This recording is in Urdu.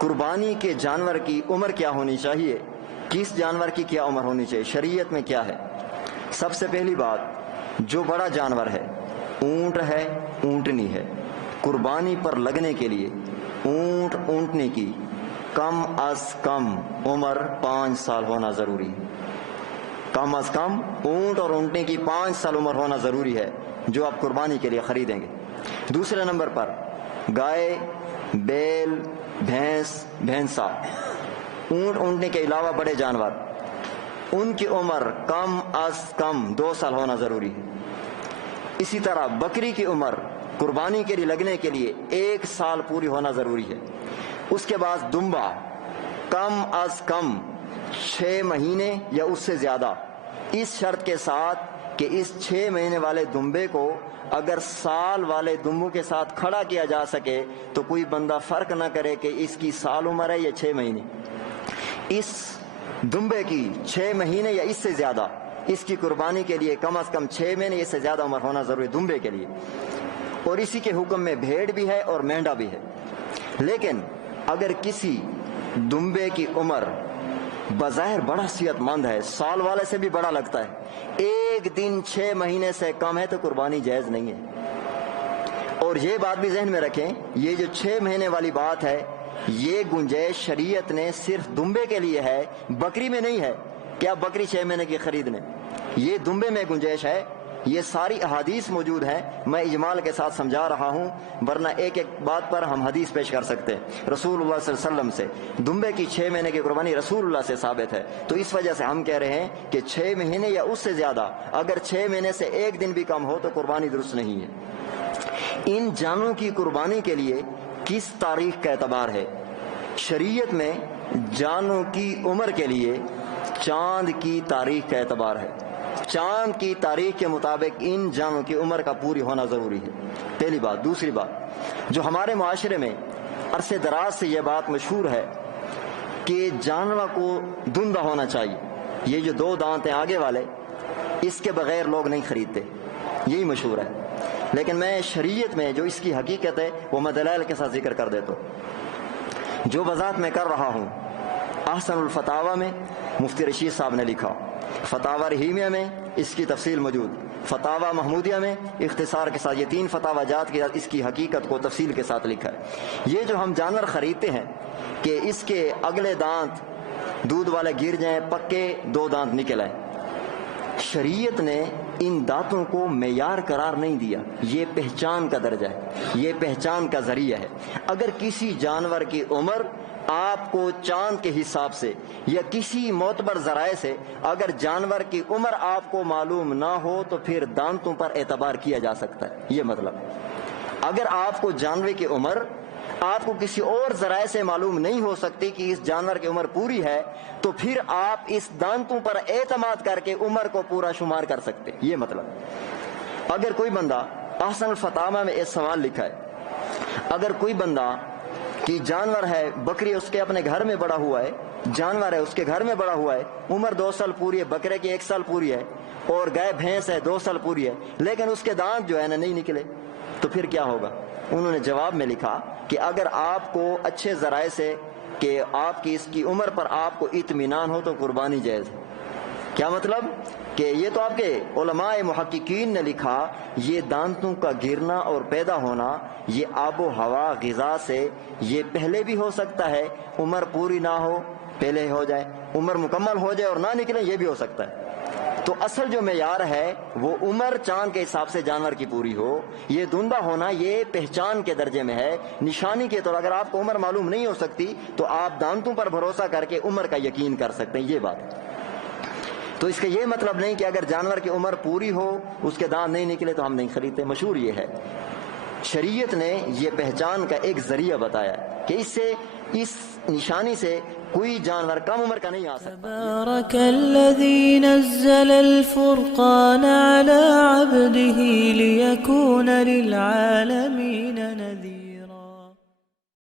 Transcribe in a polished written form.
قربانی کے جانور کی عمر کیا ہونی چاہیے، کس جانور کی کیا عمر ہونی چاہیے، شریعت میں کیا ہے؟ سب سے پہلی بات، جو بڑا جانور ہے، اونٹ ہے، اونٹنی ہے، قربانی پر لگنے کے لیے اونٹ اونٹنی کی کم از کم عمر 5 سال ہونا ضروری ہے۔ کم از کم اونٹ اور اونٹنی کی 5 سال عمر ہونا ضروری ہے جو آپ قربانی کے لیے خریدیں گے۔ دوسرے نمبر پر گائے، بیل، بھینس، بھینسا، اونٹ اونٹنی کے علاوہ بڑے جانور، ان کی عمر کم از کم 2 سال ہونا ضروری ہے۔ اسی طرح بکری کی عمر قربانی کے لیے لگنے کے لیے 1 سال پوری ہونا ضروری ہے۔ اس کے بعد دمبا کم از کم 6 مہینے یا اس سے زیادہ، اس شرط کے ساتھ کہ اس 6 مہینے والے دمبے کو اگر سال والے دمبوں کے ساتھ کھڑا کیا جا سکے تو کوئی بندہ فرق نہ کرے کہ اس کی سال عمر ہے یا 6 مہینے، اس دمبے کی 6 مہینے یا اس سے زیادہ، اس کی قربانی کے لیے کم از کم 6 مہینے یا اس سے زیادہ عمر ہونا ضروری دمبے کے لیے۔ اور اسی کے حکم میں بھیڑ بھی ہے اور مینڈا بھی ہے۔ لیکن اگر کسی دمبے کی عمر بظاہر بڑا صحت مند ہے، سال والے سے بھی بڑا لگتا ہے، 1 دن 6 مہینے سے کم ہے تو قربانی جائز نہیں ہے۔ اور یہ بات بھی ذہن میں رکھیں، یہ جو 6 مہینے والی بات ہے، یہ گنجائش شریعت نے صرف دمبے کے لیے ہے، بکری میں نہیں ہے کہ آپ بکری 6 مہینے کی خرید لیں۔ یہ دمبے میں گنجائش ہے۔ یہ ساری احادیث موجود ہیں، میں اجمال کے ساتھ سمجھا رہا ہوں، ورنہ ایک ایک بات پر ہم حدیث پیش کر سکتے ہیں۔ رسول اللہ صلی اللہ علیہ وسلم سے دمبے کی 6 مہینے کی قربانی رسول اللہ سے ثابت ہے، تو اس وجہ سے ہم کہہ رہے ہیں کہ 6 مہینے یا اس سے زیادہ، اگر 6 مہینے سے 1 دن بھی کم ہو تو قربانی درست نہیں ہے۔ ان جانوں کی قربانی کے لیے کس تاریخ کا اعتبار ہے؟ شریعت میں جانوں کی عمر کے لیے چاند کی تاریخ کا اعتبار ہے۔ چاند کی تاریخ کے مطابق ان جانوں کی عمر کا پوری ہونا ضروری ہے، پہلی بات۔ دوسری بات، جو ہمارے معاشرے میں عرصے دراز سے یہ بات مشہور ہے کہ جانور کو دندہ ہونا چاہیے، یہ جو 2 دانت ہیں آگے والے، اس کے بغیر لوگ نہیں خریدتے، یہی مشہور ہے۔ لیکن میں شریعت میں جو اس کی حقیقت ہے وہ میں دلائل کے ساتھ ذکر کر دیتا ہوں۔ جو وضاحت میں کر رہا ہوں، احسن الفتاوی میں مفتی رشید صاحب نے لکھا، فتاوی رحیمیہ میں اس کی تفصیل موجود، فتاوی محمودیہ میں اختصار کے ساتھ، یہ 3 فتاوی جات کے ساتھ اس کی حقیقت کو تفصیل کے ساتھ لکھا ہے۔ یہ جو ہم جانور خریدتے ہیں کہ اس کے اگلے دانت دودھ والے گر جائیں، پکے 2 دانت نکل آئیں، شریعت نے ان دانتوں کو معیار قرار نہیں دیا، یہ پہچان کا درجہ ہے، یہ پہچان کا ذریعہ ہے۔ اگر کسی جانور کی عمر آپ کو چاند کے حساب سے یا کسی معتبر ذرائع سے اگر جانور کی عمر آپ کو معلوم نہ ہو تو پھر دانتوں پر اعتبار کیا جا سکتا ہے، یہ مطلب۔ اگر آپ کو جانور کی عمر آپ کو کسی اور ذرائع سے معلوم نہیں ہو سکتی کہ اس جانور کی عمر پوری ہے تو پھر آپ اس دانتوں پر اعتماد کر کے عمر کو پورا شمار کر سکتے، یہ مطلب۔ اگر کوئی بندہ، احسن الفتاوی میں ایک سوال لکھا ہے، اگر کوئی بندہ کہ جانور ہے، بکری اس کے اپنے گھر میں بڑا ہوا ہے، جانور ہے اس کے گھر میں بڑا ہوا ہے، عمر 2 سال پوری ہے، بکرے کی 1 سال پوری ہے، اور گائے بھینس ہے 2 سال پوری ہے، لیکن اس کے دانت جو ہے نا نہیں نکلے، تو پھر کیا ہوگا؟ انہوں نے جواب میں لکھا کہ اگر آپ کو اچھے ذرائع سے کہ آپ کی اس کی عمر پر آپ کو اطمینان ہو تو قربانی جائز ہے۔ کیا مطلب؟ کہ یہ تو آپ کے علماء محققین نے لکھا، یہ دانتوں کا گرنا اور پیدا ہونا یہ آب و ہوا، غذا سے یہ پہلے بھی ہو سکتا ہے، عمر پوری نہ ہو پہلے ہو جائے، عمر مکمل ہو جائے اور نہ نکلے، یہ بھی ہو سکتا ہے۔ تو اصل جو معیار ہے وہ عمر چاند کے حساب سے جانور کی پوری ہو، یہ دندہ ہونا یہ پہچان کے درجے میں ہے، نشانی کے طور۔ اگر آپ کو عمر معلوم نہیں ہو سکتی تو آپ دانتوں پر بھروسہ کر کے عمر کا یقین کر سکتے ہیں، یہ بات۔ تو اس کا یہ مطلب نہیں کہ اگر جانور کی عمر پوری ہو اس کے دانت نہیں نکلے تو ہم نہیں خریدتے، مشہور یہ ہے۔ شریعت نے یہ پہچان کا ایک ذریعہ بتایا کہ اس سے، اس نشانی سے کوئی جانور کم عمر کا نہیں آ سکتا۔ تبارک الذی نزل الفرقان علی عبدہ لیکون للعالمین نذیرا۔